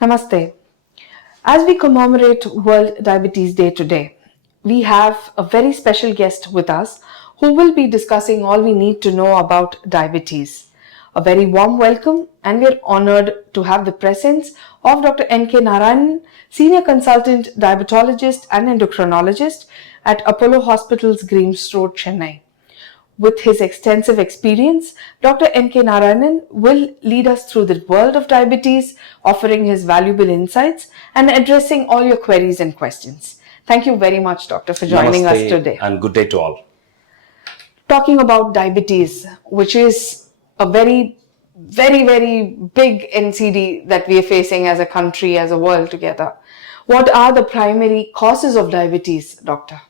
Namaste. As we commemorate World Diabetes Day today, we have a very special guest with us who will be discussing all we need to know about diabetes. A very warm welcome, and we are honored to have the presence of Dr. N.K. Narayanan, Senior Consultant Diabetologist and Endocrinologist at Apollo Hospital's Greams Road, Chennai. With his extensive experience, Dr. N.K. Narayanan will lead us through the world of diabetes, offering his valuable insights and addressing all your queries and questions. Thank you very much, Doctor, for joining us today. And good day to all. Talking about diabetes, which is a very big NCD that we are facing as a country, as a world together. What are the primary causes of diabetes, Doctor?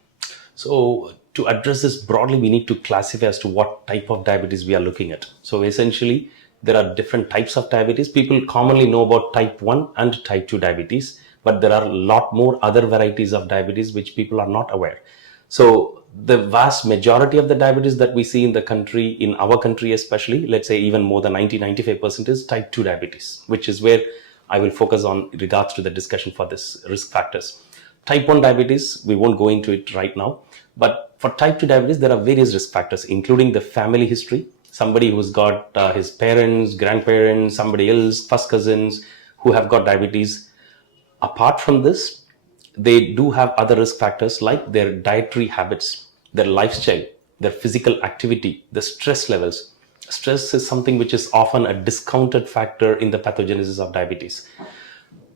So to address this broadly, we need to classify as to what type of diabetes we are looking at. So essentially, there are different types of diabetes. People commonly know about type 1 and type 2 diabetes, but there are a lot more other varieties of diabetes which people are not aware. So the vast majority of the diabetes that we see in the country, in our country especially, let's say even more than 90-95% is type 2 diabetes, which is where I will focus on regards to the discussion for this risk factors. Type 1 diabetes, we won't go into it right now, but for type 2 diabetes, there are various risk factors, including the family history. Somebody who's got his parents, grandparents, somebody else, first cousins who have got diabetes. Apart from this, they do have other risk factors like their dietary habits, their lifestyle, their physical activity, the stress levels. Stress is something which is often a discounted factor in the pathogenesis of diabetes.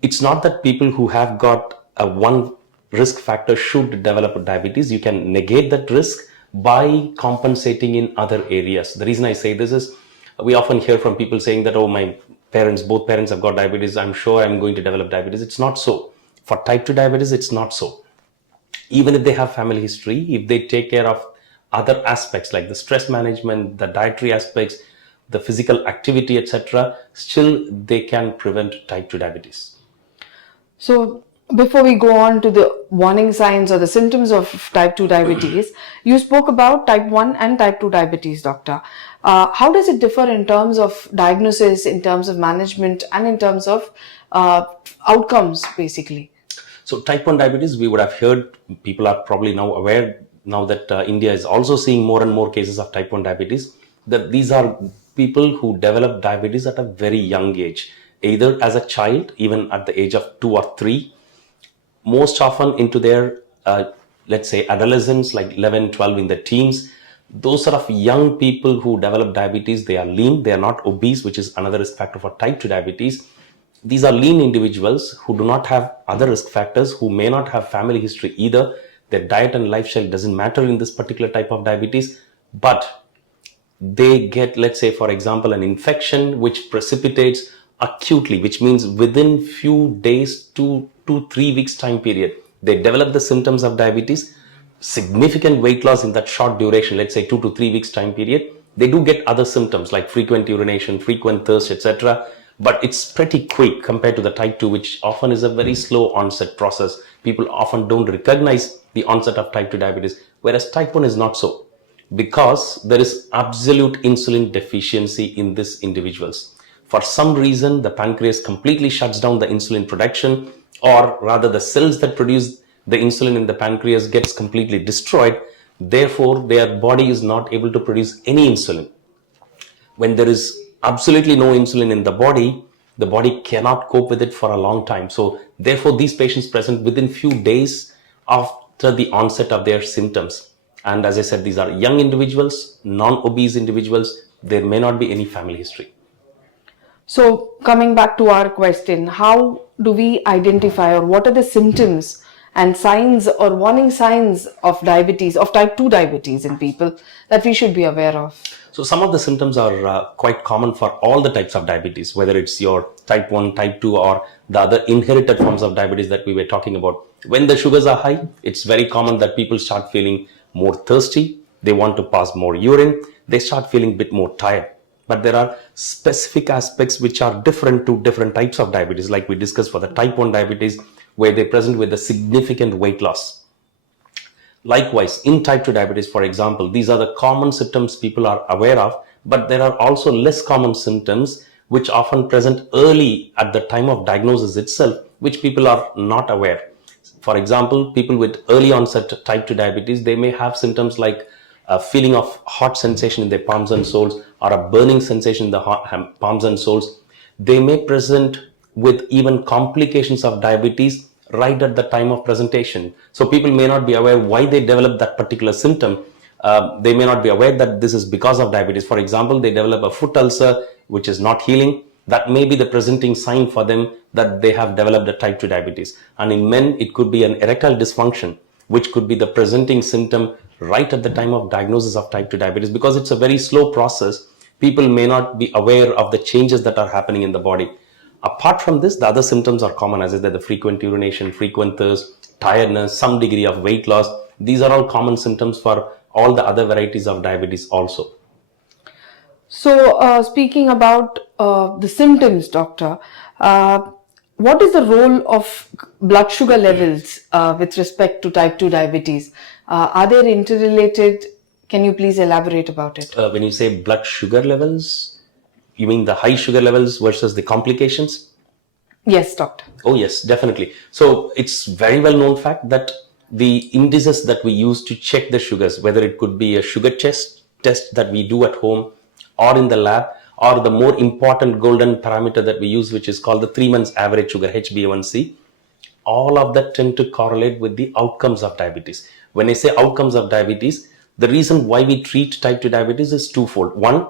It's not that people who have got a one risk factor should develop diabetes. You can negate that risk by compensating in other areas. The reason I say this is we often hear from people saying that, oh, my parents, both parents have got diabetes, I'm sure I'm going to develop diabetes. It's not so. For type 2 diabetes, it's not so. Even if they have family history, if they take care of other aspects like the stress management, the dietary aspects, the physical activity, etc., still they can prevent type 2 diabetes. So, before we go on to the warning signs or the symptoms of type 2 diabetes, you spoke about type 1 and type 2 diabetes, Doctor. How does it differ in terms of diagnosis, in terms of management, and in terms of outcomes, basically? So type 1 diabetes, we would have heard, people are probably now aware now that India is also seeing more and more cases of type 1 diabetes, that these are people who develop diabetes at a very young age, either as a child, even at the age of 2 or 3, most often into their, let's say, adolescence, like 11, 12 in the teens. Those sort of young people who develop diabetes, they are lean, they are not obese, which is another risk factor for type 2 diabetes. These are lean individuals who do not have other risk factors, who may not have family history either. Their diet and lifestyle doesn't matter in this particular type of diabetes, but they get, let's say, for example, an infection which precipitates acutely, which means within few days to 2-3 weeks time period, they develop the symptoms of diabetes, significant weight loss in that short duration, let's say 2 to 3 weeks time period. They do get other symptoms like frequent urination, frequent thirst, etc., but it's pretty quick compared to the type 2, which often is a very slow onset process. People often don't recognize the onset of type 2 diabetes, whereas type 1 is not so, because there is absolute insulin deficiency in these individuals. For some reason, the pancreas completely shuts down the insulin production, or rather the cells that produce the insulin in the pancreas gets completely destroyed. Therefore, their body is not able to produce any insulin. When there is absolutely no insulin in the body cannot cope with it for a long time. So therefore, these patients present within few days after the onset of their symptoms. And as I said, these are young individuals, non-obese individuals. There may not be any family history. So, coming back to our question, how do we identify, or what are the symptoms and signs or warning signs of diabetes, of type 2 diabetes in people that we should be aware of? So some of the symptoms are quite common for all the types of diabetes, whether it's your type 1, type 2, or the other inherited forms of diabetes that we were talking about. When the sugars are high, it's very common that people start feeling more thirsty, they want to pass more urine, they start feeling a bit more tired. But there are specific aspects which are different to different types of diabetes, like we discussed for the type 1 diabetes, where they present with a significant weight loss. Likewise, in type 2 diabetes, for example, these are the common symptoms people are aware of, but there are also less common symptoms which often present early at the time of diagnosis itself, which people are not aware. For example, people with early onset type 2 diabetes, they may have symptoms like a feeling of hot sensation in their palms and soles, or a burning sensation in the palms and soles. They may present with even complications of diabetes right at the time of presentation. So people may not be aware why they develop that particular symptom. They may not be aware that this is because of diabetes. For example, they develop a foot ulcer which is not healing. That may be the presenting sign for them that they have developed a type 2 diabetes. And in men, it could be an erectile dysfunction, which could be the presenting symptom right at the time of diagnosis of type 2 diabetes. Because it's a very slow process, people may not be aware of the changes that are happening in the body. Apart from this, the other symptoms are common, as I said, the frequent urination, frequent thirst, tiredness, some degree of weight loss. These are all common symptoms for all the other varieties of diabetes also. So, speaking about the symptoms, doctor, what is the role of blood sugar levels with respect to type 2 diabetes? Are they interrelated? Can you please elaborate about it? When you say blood sugar levels, you mean the high sugar levels versus the complications? Yes, doctor. Oh, yes, definitely. So it's very well known fact that the indices that we use to check the sugars, whether it could be a sugar test that we do at home or in the lab, or the more important golden parameter that we use, which is called the 3 months average sugar, HbA1c, all of that tend to correlate with the outcomes of diabetes. When I say outcomes of diabetes, the reason why we treat type 2 diabetes is twofold. One,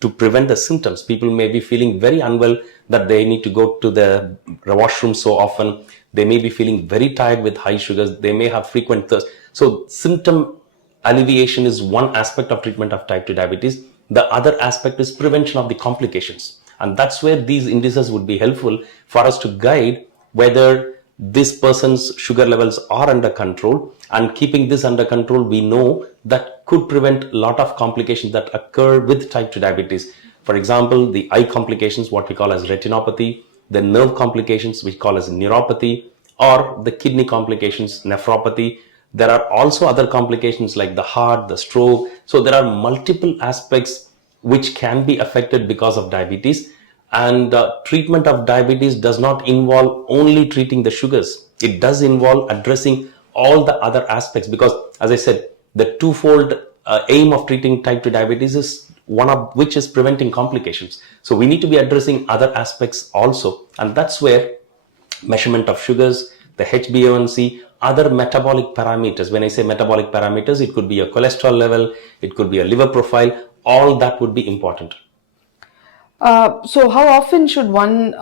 to prevent the symptoms. People may be feeling very unwell that they need to go to the washroom so often. They may be feeling very tired with high sugars. They may have frequent thirst. So symptom alleviation is one aspect of treatment of type 2 diabetes. The other aspect is prevention of the complications. And that's where these indices would be helpful for us to guide whether this person's sugar levels are under control. And keeping this under control, we know that could prevent a lot of complications that occur with type 2 diabetes. For example, the eye complications, what we call as retinopathy, the nerve complications, which we call as neuropathy, or the kidney complications, nephropathy. There are also other complications like the heart, the stroke. So there are multiple aspects which can be affected because of diabetes. And treatment of diabetes does not involve only treating the sugars. It does involve addressing all the other aspects, because, as I said, the twofold aim of treating type 2 diabetes is one of which is preventing complications. So we need to be addressing other aspects also. And that's where measurement of sugars, the HbA1c, other metabolic parameters. When I say metabolic parameters, it could be a cholesterol level, it could be a liver profile, all that would be important. So how often should one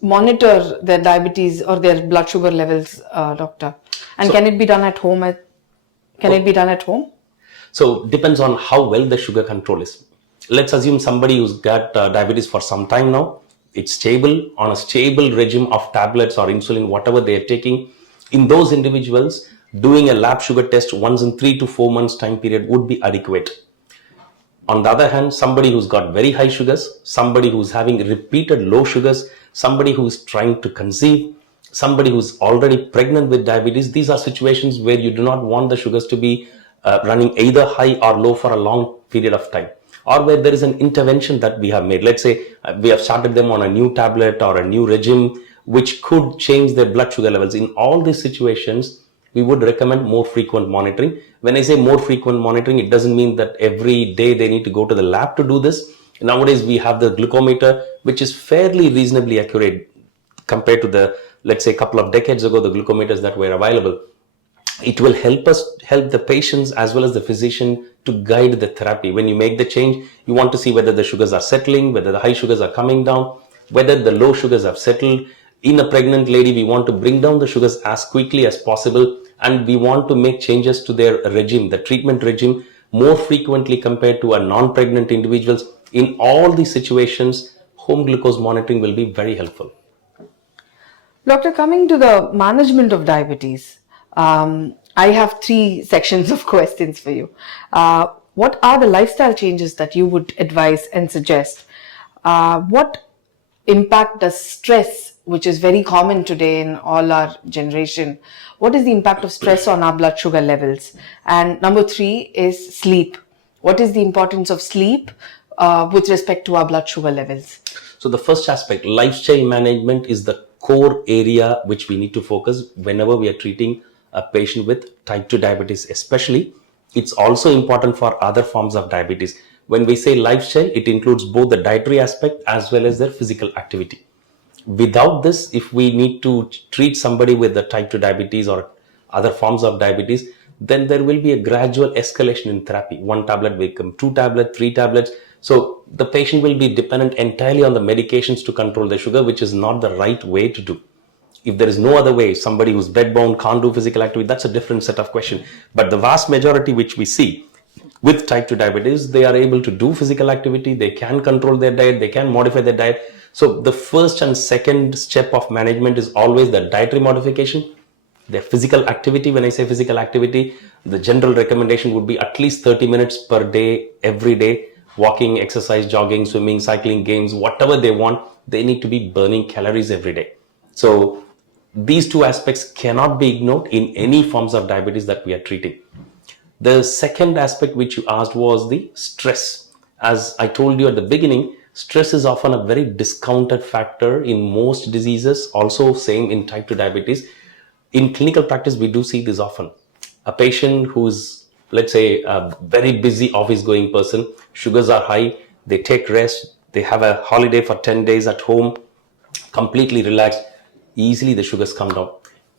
monitor their diabetes or their blood sugar levels, doctor? And can it be done at home? It be done at home? So depends on how well the sugar control is. Let's assume somebody who's got diabetes for some time now. It's stable, on a stable regime of tablets or insulin, whatever they are taking. In those individuals, doing a lab sugar test once in 3 to 4 months time period would be adequate. On the other hand, somebody who's got very high sugars, somebody who's having repeated low sugars, somebody who's trying to conceive, somebody who's already pregnant with diabetes, these are situations where you do not want the sugars to be running either high or low for a long period of time, or where there is an intervention that we have made. Let's say we have started them on a new tablet or a new regime which could change their blood sugar levels. In all these situations, we would recommend more frequent monitoring. When I say more frequent monitoring, it doesn't mean that every day they need to go to the lab to do this. Nowadays, we have the glucometer, which is fairly reasonably accurate compared to the, let's say, a couple of decades ago, the glucometers that were available. It will help the patients as well as the physician to guide the therapy. When you make the change, you want to see whether the sugars are settling, whether the high sugars are coming down, whether the low sugars have settled. In a pregnant lady, we want to bring down the sugars as quickly as possible, and we want to make changes to their regime, the treatment regime, more frequently compared to a non-pregnant individuals. In all these situations, home glucose monitoring will be very helpful. Doctor, coming to the management of diabetes, I have 3 sections of questions for you. What are the lifestyle changes that you would advise and suggest? What impact does stress, which is very common today in all our generation, what is the impact of stress on our blood sugar levels? And number 3 is sleep. What is the importance of sleep with respect to our blood sugar levels? So the first aspect, lifestyle management, is the core area which we need to focus whenever we are treating a patient with type 2 diabetes. Especially, it's also important for other forms of diabetes. When we say lifestyle, it includes both the dietary aspect as well as their physical activity. Without this, if we need to treat somebody with the type 2 diabetes or other forms of diabetes, then there will be a gradual escalation in therapy. One tablet will become two tablets, three tablets. So the patient will be dependent entirely on the medications to control the sugar, which is not the right way to do. If there is no other way, somebody who's bedbound can't do physical activity, that's a different set of question. But the vast majority which we see with type 2 diabetes, they are able to do physical activity, they can control their diet, they can modify their diet. So the first and second step of management is always the dietary modification, their physical activity. When I say physical activity, the general recommendation would be at least 30 minutes per day, every day, walking, exercise, jogging, swimming, cycling, games, whatever they want, they need to be burning calories every day. So these two aspects cannot be ignored in any forms of diabetes that we are treating. The second aspect which you asked was the stress. As I told you at the beginning, stress is often a very discounted factor in most diseases, also same in type 2 diabetes. In clinical practice, we do see this often. A patient who's, let's say, a very busy office going person, sugars are high, they take rest, they have a holiday for 10 days at home, completely relaxed, easily the sugars come down.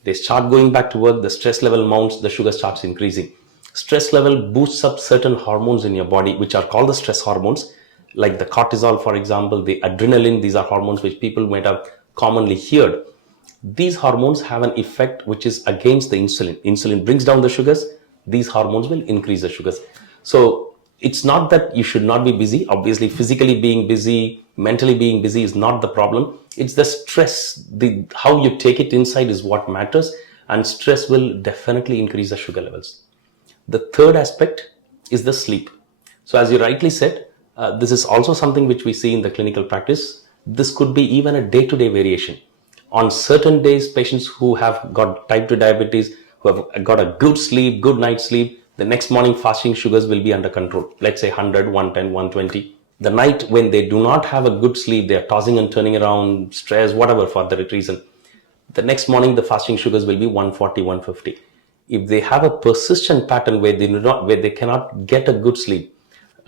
They start going back to work, the stress level mounts, the sugar starts increasing. Stress level boosts up certain hormones in your body, which are called the stress hormones, like the cortisol, for example, the adrenaline. These are hormones which people might have commonly heard. These hormones have an effect which is against the insulin. Insulin brings down the sugars. These hormones will increase the sugars. So it's not that you should not be busy. Obviously, physically being busy, mentally being busy is not the problem. It's the stress, how you take it inside is what matters, and stress will definitely increase the sugar levels. The third aspect is the sleep. So as you rightly said, this is also something which we see in the clinical practice. This could be even a day-to-day variation. On certain days, patients who have got type 2 diabetes, who have got a good sleep, good night's sleep, the next morning fasting sugars will be under control. Let's say 100, 110, 120. The night when they do not have a good sleep, they are tossing and turning around, stress, whatever for the reason. The next morning, the fasting sugars will be 140, 150. If they have a persistent pattern where they cannot get a good sleep,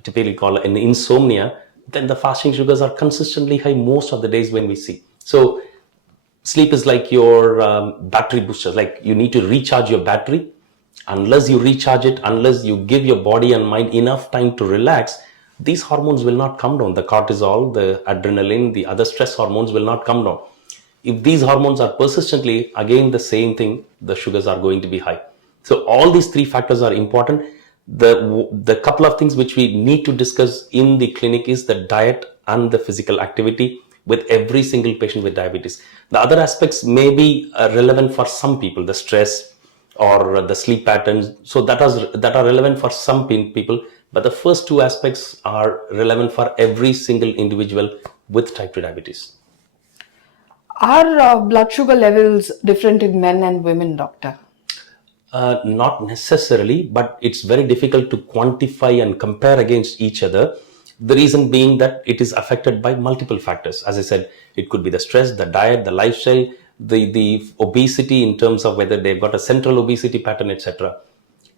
typically called an insomnia, then the fasting sugars are consistently high most of the days when we see. So sleep is like your battery booster. Like you need to recharge your battery. Unless you recharge it, unless you give your body and mind enough time to relax, these hormones will not come down. The cortisol, the adrenaline, the other stress hormones will not come down. If these hormones are persistently, again the same thing, the sugars are going to be high. So all these three factors are important. The couple of things which we need to discuss in the clinic is the diet and the physical activity with every single patient with diabetes. The other aspects may be relevant for some people, the stress or the sleep patterns. So that are relevant for some people, but the first two aspects are relevant for every single individual with type 2 diabetes. Are blood sugar levels different in men and women, doctor? Not necessarily, but it's very difficult to quantify and compare against each other. The reason being that it is affected by multiple factors. As I said, it could be the stress, the diet, the lifestyle, the obesity in terms of whether they've got a central obesity pattern, etc.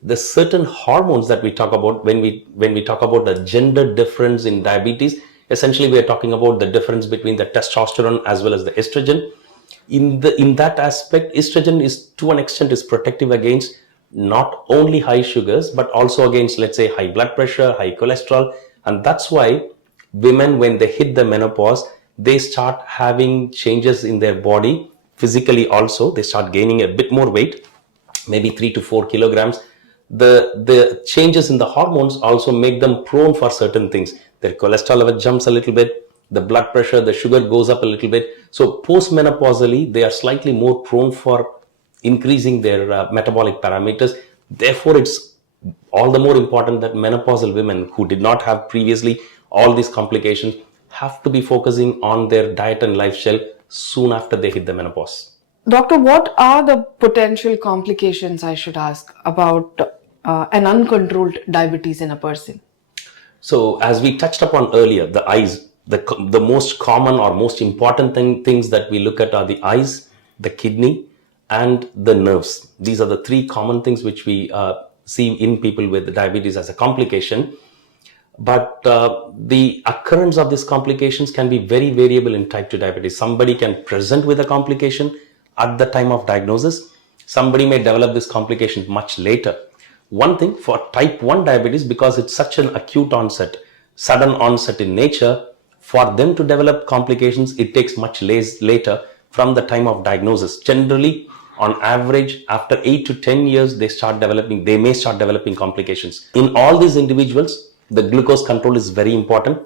The certain hormones that we talk about when we talk about the gender difference in diabetes, essentially we are talking about the difference between the testosterone as well as the estrogen. In that aspect, estrogen is to an extent is protective against not only high sugars but also against, let's say, high blood pressure, high cholesterol. And that's why women, when they hit the menopause, they start having changes in their body physically. Also they start gaining a bit more weight, maybe 3 to 4 kilograms. The changes in the hormones also make them prone for certain things. Their cholesterol level jumps a little bit, the blood pressure, the sugar goes up a little bit. So postmenopausally, they are slightly more prone for increasing their metabolic parameters. Therefore, it's all the more important that menopausal women who did not have previously all these complications have to be focusing on their diet and lifestyle soon after they hit the menopause. Doctor, what are the potential complications, I should ask, about an uncontrolled diabetes in a person? So as we touched upon earlier, the eyes, The most common or most important things that we look at are the eyes, the kidney, and the nerves. These are the three common things which we see in people with diabetes as a complication. But the occurrence of these complications can be very variable in type 2 diabetes. Somebody can present with a complication at the time of diagnosis. Somebody may develop this complication much later. One thing for type 1 diabetes, because it's such an acute onset, sudden onset in nature, for them to develop complications, it takes much later from the time of diagnosis. Generally, on average, after 8 to 10 years, they may start developing complications. In all these individuals, the glucose control is very important.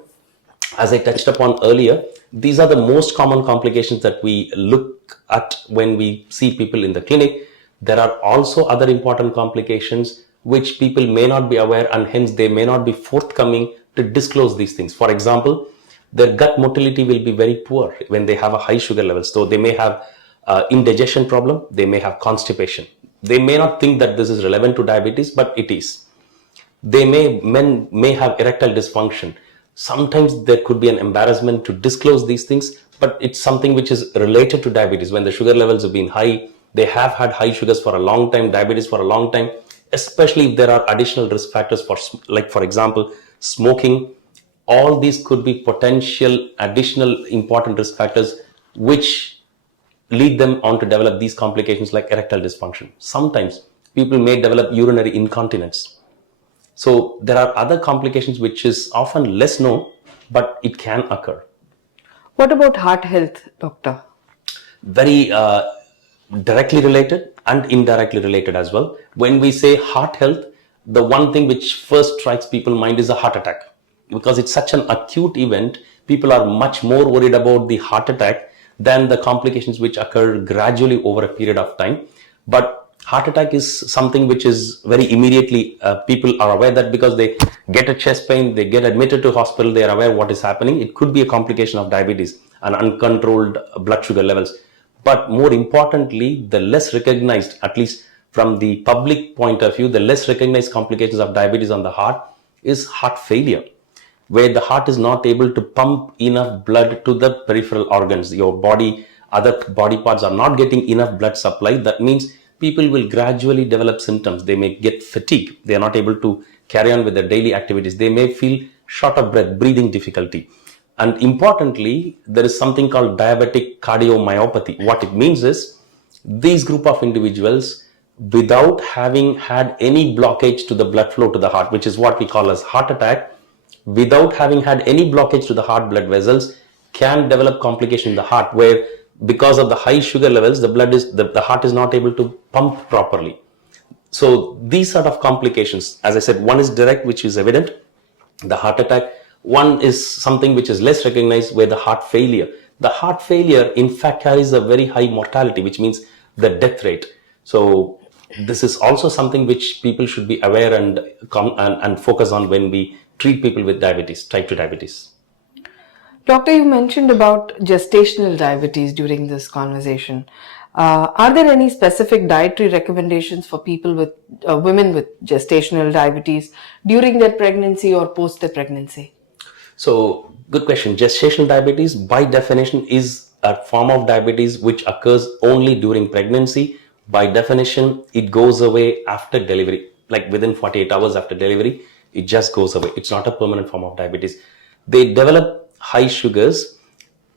As I touched upon earlier, these are the most common complications that we look at when we see people in the clinic. There are also other important complications which people may not be aware, and hence they may not be forthcoming to disclose these things. For example, their gut motility will be very poor when they have a high sugar level. So they may have indigestion problem, they may have constipation. They may not think that this is relevant to diabetes, but it is. Men may have erectile dysfunction. Sometimes there could be an embarrassment to disclose these things, but it's something which is related to diabetes. When the sugar levels have been high, they have had high sugars for a long time, diabetes for a long time, especially if there are additional risk factors for example, smoking. All these could be potential additional important risk factors which lead them on to develop these complications like erectile dysfunction. Sometimes people may develop urinary incontinence. So there are other complications which is often less known, but it can occur. What about heart health, doctor? Very directly related and indirectly related as well. When we say heart health, the one thing which first strikes people's mind is a heart attack. Because it's such an acute event, people are much more worried about the heart attack than the complications which occur gradually over a period of time. But heart attack is something which is very immediately, people are aware that because they get a chest pain, they get admitted to hospital, they are aware what is happening. It could be a complication of diabetes and uncontrolled blood sugar levels. But more importantly, the less recognized, at least from the public point of view, the less recognized complications of diabetes on the heart is heart failure, where the heart is not able to pump enough blood to the peripheral organs. Your body, other body parts are not getting enough blood supply. That means people will gradually develop symptoms. They may get fatigue. They are not able to carry on with their daily activities. They may feel short of breath, breathing difficulty. And importantly, there is something called diabetic cardiomyopathy. What it means is these group of individuals, without having had any blockage to the blood flow to the heart, which is what we call as heart attack, without having had any blockage to the heart blood vessels, can develop complication in the heart, where because of the high sugar levels, the heart is not able to pump properly. So these sort of complications, as I said, one is direct, which is evident, the heart attack. One is something which is less recognized, where the heart failure. The heart failure, in fact, carries a very high mortality, which means the death rate. So this is also something which people should be aware and focus on when we treat people with diabetes, type 2 diabetes. Doctor, you mentioned about gestational diabetes during this conversation. Are there any specific dietary recommendations for people with women with gestational diabetes during their pregnancy or post their pregnancy? So, good question. Gestational diabetes, by definition, is a form of diabetes which occurs only during pregnancy. By definition, it goes away after delivery, like within 48 hours after delivery, it just goes away. It's not a permanent form of diabetes. They develop high sugars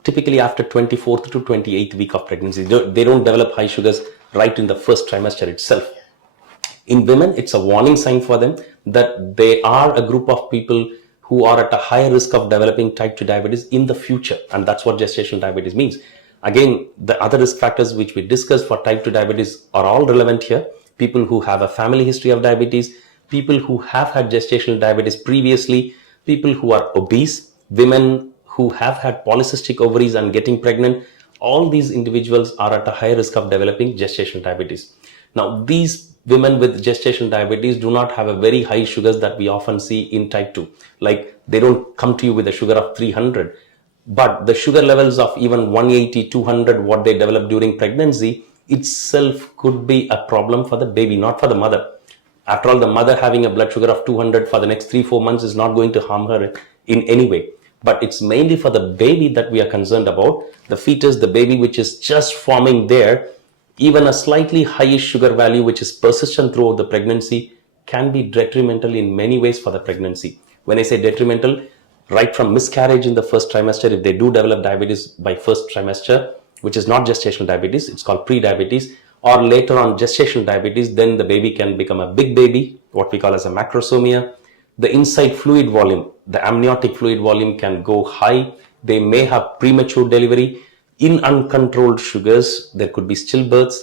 typically after 24th to 28th week of pregnancy. They don't develop high sugars right in the first trimester itself. In women, it's a warning sign for them that they are a group of people who are at a higher risk of developing type 2 diabetes in the future. And that's what gestational diabetes means. Again, the other risk factors which we discussed for type 2 diabetes are all relevant here. People who have a family history of diabetes, people who have had gestational diabetes previously, people who are obese, women who have had polycystic ovaries and getting pregnant, all these individuals are at a higher risk of developing gestational diabetes. Now, these women with gestational diabetes do not have a very high sugars that we often see in type 2. Like, they don't come to you with a sugar of 300, but the sugar levels of even 180, 200, what they develop during pregnancy itself could be a problem for the baby, not for the mother. After all, the mother having a blood sugar of 200 for the next 3-4 months is not going to harm her in any way. but it's mainly for the baby that we are concerned about. The fetus, the baby which is just forming there, even a slightly high sugar value which is persistent throughout the pregnancy can be detrimental in many ways for the pregnancy. When I say detrimental, right from miscarriage in the first trimester, if they do develop diabetes by first trimester, which is not gestational diabetes, it's called pre-diabetes, or later on gestational diabetes, then the baby can become a big baby, what we call as a macrosomia. The inside fluid volume, the amniotic fluid volume can go high. They may have premature delivery. In uncontrolled sugars, there could be stillbirths.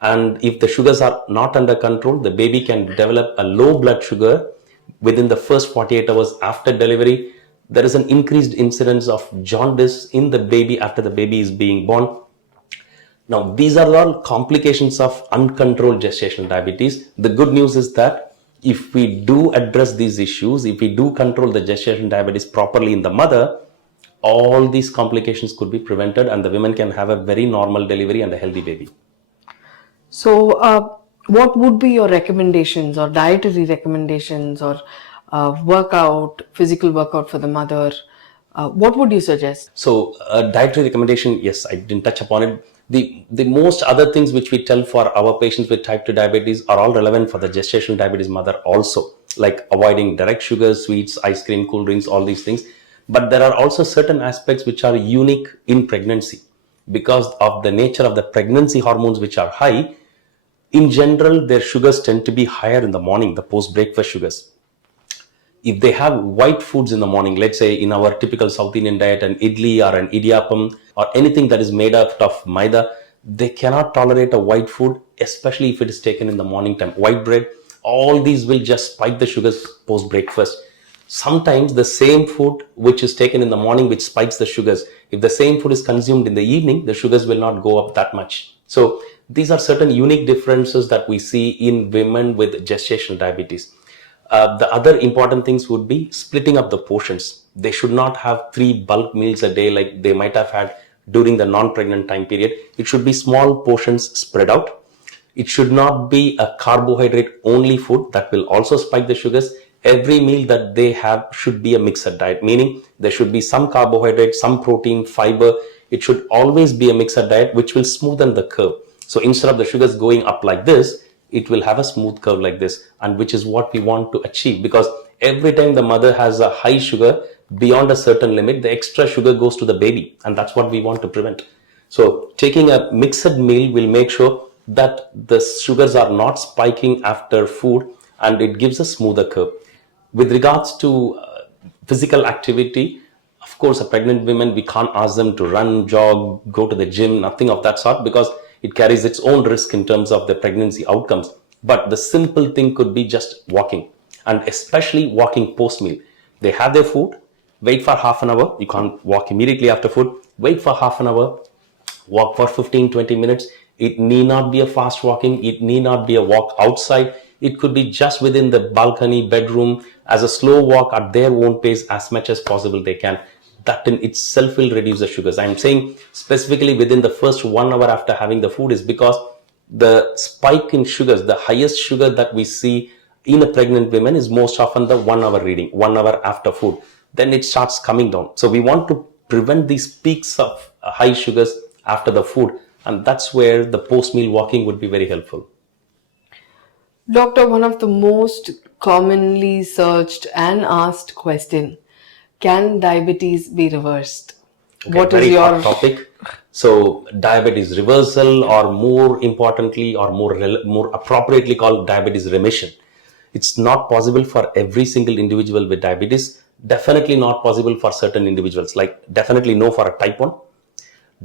And if the sugars are not under control, the baby can develop a low blood sugar within the first 48 hours after delivery. There is an increased incidence of jaundice in the baby after the baby is being born. Now, these are all complications of uncontrolled gestational diabetes. The good news is that if we do address these issues, if we do control the gestational diabetes properly in the mother, all these complications could be prevented and the women can have a very normal delivery and a healthy baby. So, what would be your recommendations or dietary recommendations or physical workout for the mother? What would you suggest? So, dietary recommendation, yes, I didn't touch upon it. The most other things which we tell for our patients with type 2 diabetes are all relevant for the gestational diabetes mother also, like avoiding direct sugars, sweets, ice cream, cool drinks, all these things. But there are also certain aspects which are unique in pregnancy because of the nature of the pregnancy hormones which are high. In general, their sugars tend to be higher in the morning, the post-breakfast sugars. If they have white foods in the morning, let's say in our typical South Indian diet, an idli or an idiyappam or anything that is made out of maida, they cannot tolerate a white food, especially if it is taken in the morning time. White bread, all these will just spike the sugars post-breakfast. Sometimes the same food which is taken in the morning, which spikes the sugars, if the same food is consumed in the evening, the sugars will not go up that much. So these are certain unique differences that we see in women with gestational diabetes. The other important things would be splitting up the portions. They should not have 3 bulk meals a day like they might have had during the non-pregnant time period. It should be small portions spread out. It should not be a carbohydrate only food that will also spike the sugars. Every meal that they have should be a mixed diet, meaning there should be some carbohydrate, some protein, fiber. It should always be a mixed diet which will smoothen the curve. So instead of the sugars going up like this, it will have a smooth curve like this, and which is what we want to achieve, because every time the mother has a high sugar beyond a certain limit, the extra sugar goes to the baby, and that's what we want to prevent. So taking a mixed meal will make sure that the sugars are not spiking after food, and it gives a smoother curve. With regards to physical activity, of course, a pregnant woman, we can't ask them to run, jog, go to the gym, nothing of that sort, because it carries its own risk in terms of the pregnancy outcomes. But the simple thing could be just walking, and especially walking post-meal. They have their food, wait for half an hour. You can't walk immediately after food. Wait for half an hour, walk for 15-20 minutes. It need not be a fast walking. It need not be a walk outside. It could be just within the balcony, bedroom, as a slow walk at their own pace as much as possible they can. That in itself will reduce the sugars. I'm saying specifically within the first 1 hour after having the food is because the spike in sugars, the highest sugar that we see in a pregnant woman is most often the 1 hour reading, 1 hour after food. Then it starts coming down. So we want to prevent these peaks of high sugars after the food. And that's where the post-meal walking would be very helpful. Doctor, one of the most commonly searched and asked question: can diabetes be reversed? Okay, What very is your hot topic? So diabetes reversal, or more importantly, or more appropriately called diabetes remission. It's not possible for every single individual with diabetes. Definitely not possible for certain individuals. Like definitely no for a type 1.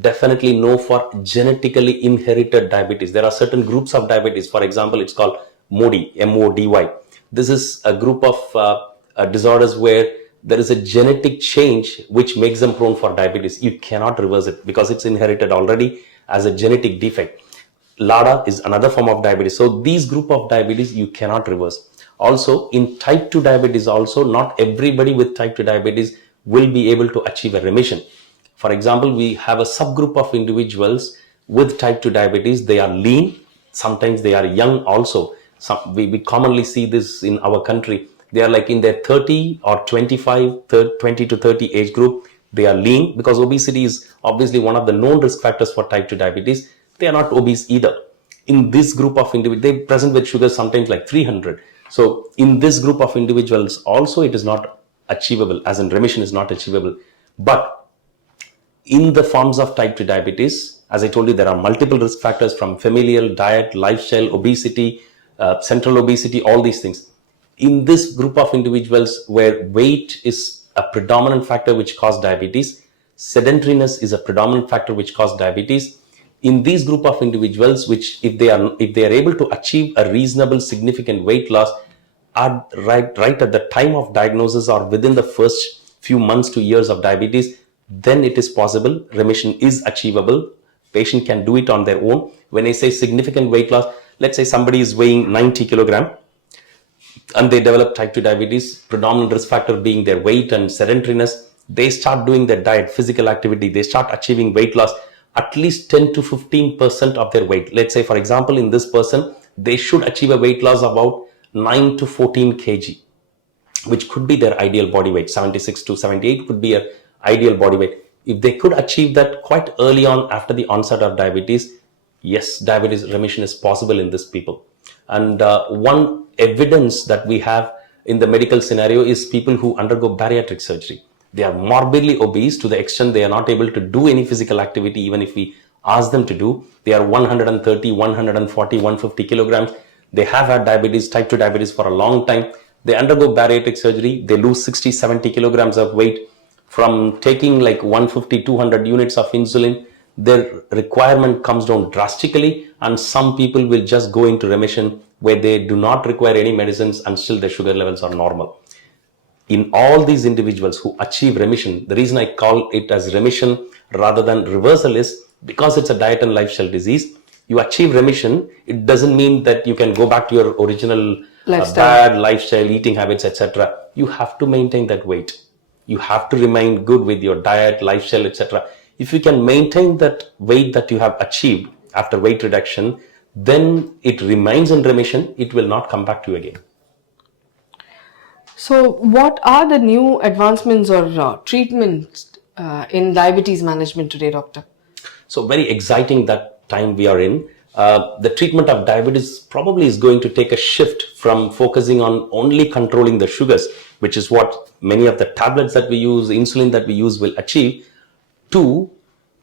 Definitely no for genetically inherited diabetes. There are certain groups of diabetes. For example, it's called MODY, M-O-D-Y. This is a group of disorders where there is a genetic change which makes them prone for diabetes. You cannot reverse it because it's inherited already as a genetic defect. LADA is another form of diabetes. So these group of diabetes you cannot reverse. Also in type 2 diabetes also, not everybody with type 2 diabetes will be able to achieve a remission. For example, we have a subgroup of individuals with type 2 diabetes. They are lean. Sometimes they are young also. We commonly see this in our country. They are like in their 30 or 25, 20 to 30 age group. They are lean because obesity is obviously one of the known risk factors for type 2 diabetes. They are not obese either. In this group of individuals, they present with sugar sometimes like 300. So in this group of individuals also it is not achievable, as in remission is not achievable. But in the forms of type 2 diabetes, as I told you, there are multiple risk factors from familial, diet, lifestyle, obesity, central obesity, all these things. In this group of individuals where weight is a predominant factor which cause diabetes, sedentariness is a predominant factor which cause diabetes. In these group of individuals, which if they are able to achieve a reasonable, significant weight loss, are right at the time of diagnosis or within the first few months to years of diabetes, then it is possible. Remission is achievable. Patient can do it on their own. When I say significant weight loss, let's say somebody is weighing 90 kilogram and they develop type 2 diabetes, predominant risk factor being their weight and sedentariness. They start doing their diet, physical activity, they start achieving weight loss, at least 10 to 15% of their weight. Let's say, for example, in this person, they should achieve a weight loss about 9 to 14 kg, which could be their ideal body weight. 76 to 78 could be an ideal body weight. If they could achieve that quite early on after the onset of diabetes, yes, diabetes remission is possible in these people. And one evidence that we have in the medical scenario is people who undergo bariatric surgery. They are morbidly obese to the extent they are not able to do any physical activity, even if we ask them to do. They are 130, 140, 150 kilograms. They have had diabetes, type 2 diabetes for a long time. They undergo bariatric surgery. They lose 60, 70 kilograms of weight. From taking like 150, 200 units of insulin, their requirement comes down drastically, and some people will just go into remission where they do not require any medicines and still their sugar levels are normal. In all these individuals who achieve remission, the reason I call it as remission rather than reversal is because it's a diet and lifestyle disease. You achieve remission, it doesn't mean that you can go back to your original bad lifestyle, eating habits, etc. You have to maintain that weight. You have to remain good with your diet, lifestyle, etc. If you can maintain that weight that you have achieved after weight reduction, then it remains in remission. It will not come back to you again. So, what are the new advancements or treatments in diabetes management today, doctor? So, very exciting that time we are in. The treatment of diabetes probably is going to take a shift from focusing on only controlling the sugars, which is what many of the tablets that we use, insulin that we use will achieve, to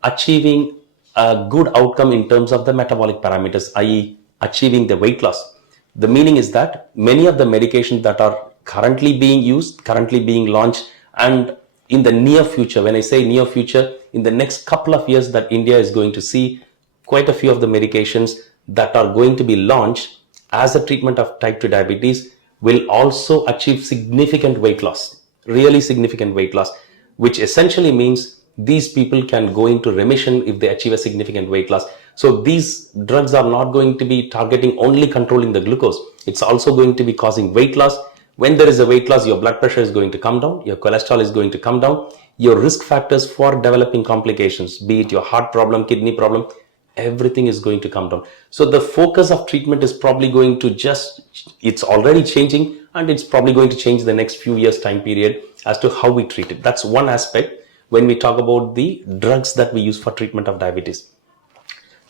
achieving a good outcome in terms of the metabolic parameters, i.e. achieving the weight loss. The meaning is that many of the medications that are currently being used, currently being launched, and in the near future, when I say near future, in the next couple of years that India is going to see quite a few of the medications that are going to be launched as a treatment of type 2 diabetes will also achieve significant weight loss, really significant weight loss, which essentially means these people can go into remission if they achieve a significant weight loss. So these drugs are not going to be targeting only controlling the glucose. It's also going to be causing weight loss. When there is a weight loss, your blood pressure is going to come down, your cholesterol is going to come down, your risk factors for developing complications, be it your heart problem, kidney problem, everything is going to come down. So the focus of treatment is probably going to it's already changing, and it's probably going to change the next few years time period as to how we treat it. That's one aspect when we talk about the drugs that we use for treatment of diabetes.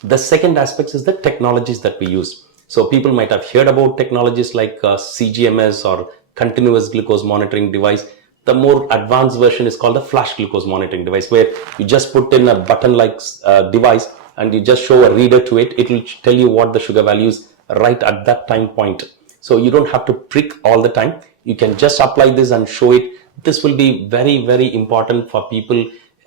The second aspect is the technologies that we use. So people might have heard about technologies like CGMS or continuous glucose monitoring device. The more advanced version is called the flash glucose monitoring device, where you just put in a button-like device and you just show a reader to it. It will tell you what the sugar values right at that time point. So you don't have to prick all the time. You can just apply this and show it. This will be very, very important for people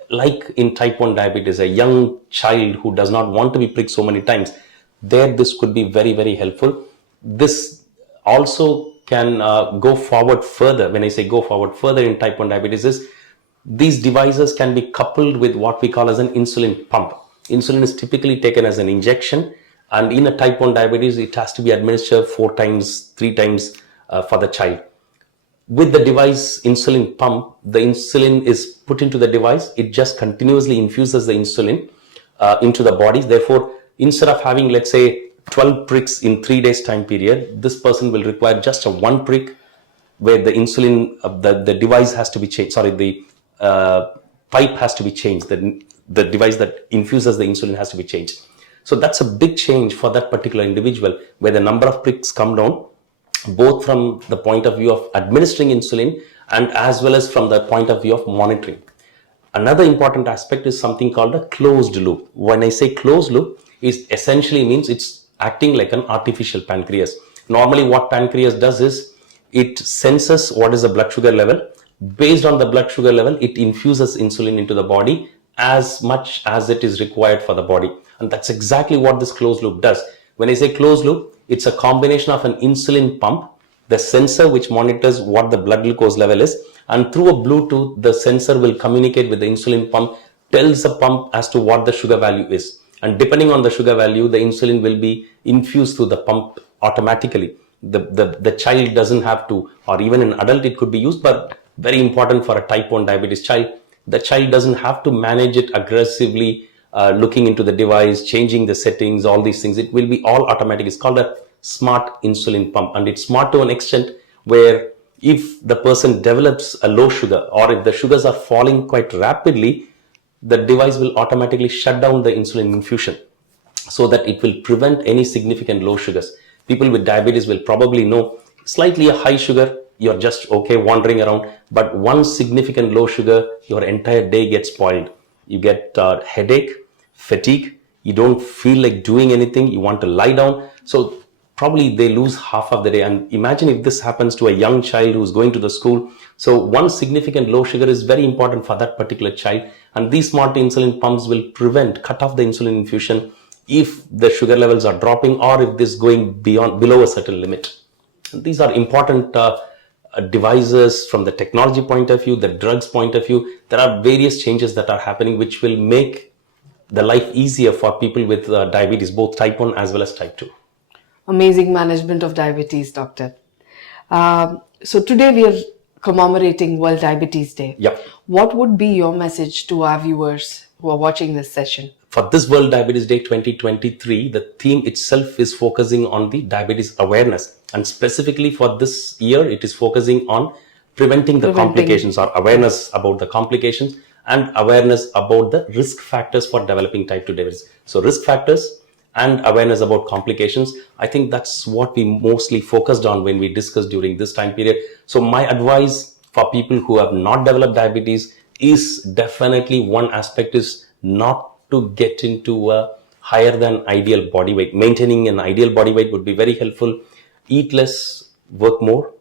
like in type 1 diabetes, a young child who does not want to be pricked so many times. There, this could be very, very helpful. This also can go forward further. When I say go forward further in type 1 diabetes, is these devices can be coupled with what we call as an insulin pump. Insulin is typically taken as an injection, and in a type 1 diabetes, it has to be administered 4 times, 3 times for the child. With the device insulin pump, the insulin is put into the device. It just continuously infuses the insulin into the body. Therefore, instead of having, let's say, 12 pricks in 3 days time period, this person will require just a 1 prick where the insulin, the device has to be changed. Sorry, the pipe has to be changed. The device that infuses the insulin has to be changed. So that's a big change for that particular individual, where the number of pricks come down, both from the point of view of administering insulin and as well as from the point of view of monitoring. Another important aspect is something called a closed loop. When I say closed loop, it essentially means it's acting like an artificial pancreas. Normally what pancreas does is it senses what is the blood sugar level. Based on the blood sugar level, it infuses insulin into the body as much as it is required for the body. And that's exactly what this closed loop does. When I say closed loop, it's a combination of an insulin pump, the sensor which monitors what the blood glucose level is, and through a Bluetooth, the sensor will communicate with the insulin pump, tells the pump as to what the sugar value is. And depending on the sugar value, the insulin will be infused through the pump automatically. The child doesn't have to, or even an adult it could be used, but very important for a type 1 diabetes child, the child doesn't have to manage it aggressively, looking into the device, changing the settings, all these things. It will be all automatic. It's called a smart insulin pump, and it's smart to an extent where if the person develops a low sugar, or if the sugars are falling quite rapidly, the device will automatically shut down the insulin infusion so that it will prevent any significant low sugars. People with diabetes will probably know slightly a high sugar, you're just okay wandering around, but one significant low sugar, your entire day gets spoiled. You get headache, fatigue, you don't feel like doing anything, you want to lie down. So probably they lose half of the day. And imagine if this happens to a young child who's going to the school. So one significant low sugar is very important for that particular child. And these smart insulin pumps will cut off the insulin infusion if the sugar levels are dropping, or if this is going below a certain limit. These are important devices from the technology point of view, the drugs point of view. There are various changes that are happening which will make the life easier for people with diabetes, both type 1 as well as type 2. Amazing management of diabetes, doctor. So today we are commemorating World Diabetes Day. Yep. What would be your message to our viewers who are watching this session? For this World Diabetes Day 2023, the theme itself is focusing on the diabetes awareness. And specifically for this year, it is focusing on preventing the complications, or awareness about the complications and awareness about the risk factors for developing type 2 diabetes. So risk factors and awareness about complications, I think that's what we mostly focused on when we discussed during this time period. So my advice for people who have not developed diabetes is definitely, one aspect is not to get into a higher than ideal body weight. Maintaining an ideal body weight would be very helpful. Eat less, work more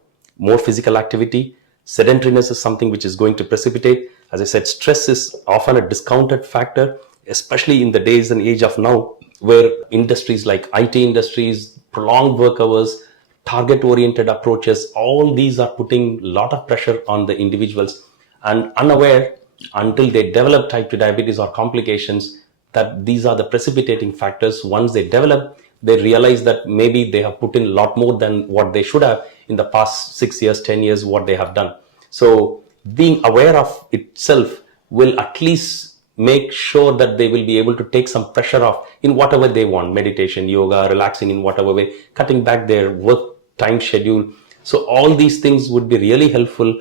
physical activity. Sedentariness is something which is going to precipitate. As I said, stress is often a discounted factor, especially in the days and age of now, where industries like IT industries, prolonged work hours, target-oriented approaches, all these are putting a lot of pressure on the individuals, and unaware until they develop type 2 diabetes or complications that these are the precipitating factors. Once they develop, they realize that maybe they have put in a lot more than what they should have in the past 6 years, 10 years, what they have done. So being aware of itself will at least make sure that they will be able to take some pressure off in whatever they want, meditation, yoga, relaxing in whatever way, cutting back their work time schedule. So all these things would be really helpful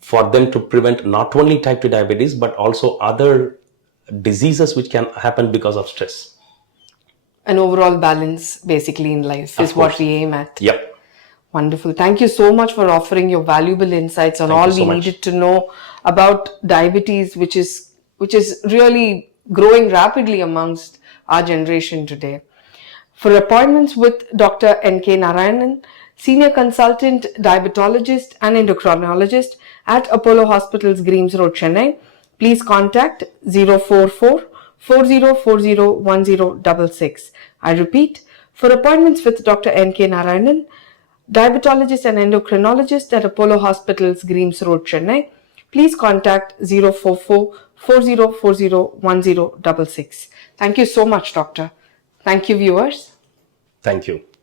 for them to prevent not only type 2 diabetes, but also other diseases which can happen because of stress. An overall balance basically in life is what we aim at. Yep. Wonderful. Thank you so much for offering your valuable insights on all we needed to know about diabetes, which is really growing rapidly amongst our generation today. For appointments with Dr. N.K. Narayanan, Senior Consultant Diabetologist and Endocrinologist at Apollo Hospitals, Greams Road, Chennai, please contact 044 4040 1066. I repeat, for appointments with Dr. N.K. Narayanan, Diabetologist and Endocrinologist at Apollo Hospitals, Greams Road, Chennai, please contact 044 4040 1066. Thank you so much, Doctor. Thank you, viewers. Thank you.